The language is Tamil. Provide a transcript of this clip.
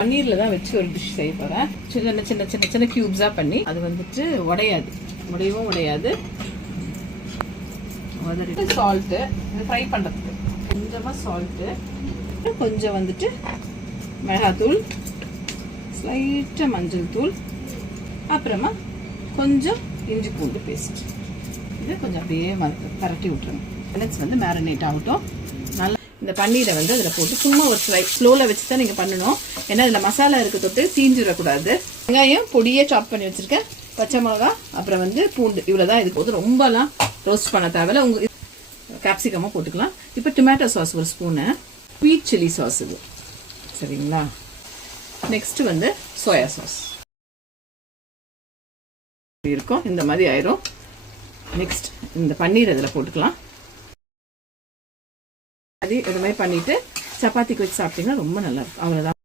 பன்னீர்ல தான் வச்சு ஒரு டிஷ் செய்ய போறேன். சின்ன சின்ன சின்ன சின்ன கியூப்ஸா பண்ணி அது வந்துட்டு உடையாது, உடையவும் உடையாது. சால்ட்டு ஃப்ரை பண்றதுக்கு கொஞ்சமா சால்ட்டு, கொஞ்சம் வந்துட்டு மிளகாத்தூள், ஸ்லைட்டா மஞ்சள் தூள், அப்புறமா கொஞ்சம் இஞ்சி பூண்டு பேஸ்ட். இது கொஞ்சம் அப்படியே பரட்டி விட்டுருங்க. மினிட்ஸ் வந்து மேரினேட் ஆகட்டும். நல்லா இந்த பன்னீரை வந்து அதில் போட்டு சும்மா ஒரு ஃப்ரை ஸ்லோவில் வச்சு தான் நீங்கள் பண்ணணும். ஏன்னா இதில் மசாலா இருக்க தொட்டு தீஞ்சிடக்கூடாது. வெங்காயம் பொடியே சாப் பண்ணி வச்சுருக்கேன், பச்சை மிளகா, அப்புறம் வந்து பூண்டு, இவ்வளோ தான். இது போது ரொம்பலாம் ரோஸ்ட் பண்ண தேவையில்ல. உங்கள் கேப்சிகமாக போட்டுக்கலாம். இப்போ டொமேட்டோ சாஸ் ஒரு ஸ்பூனு, ஸ்வீட் சில்லி சாஸ் இது, சரிங்களா? நெக்ஸ்ட் வந்து சோயா சாஸ் இருக்கும். இந்த மாதிரி ஆயிரும். நெக்ஸ்ட் இந்த பன்னீர் இதில் போட்டுக்கலாம். அது இது மாதிரி பண்ணிட்டு சப்பாத்திக்கு வச்சு சாப்பிட்டீங்கன்னா ரொம்ப நல்லா இருக்கும். அவ்வளோதான்.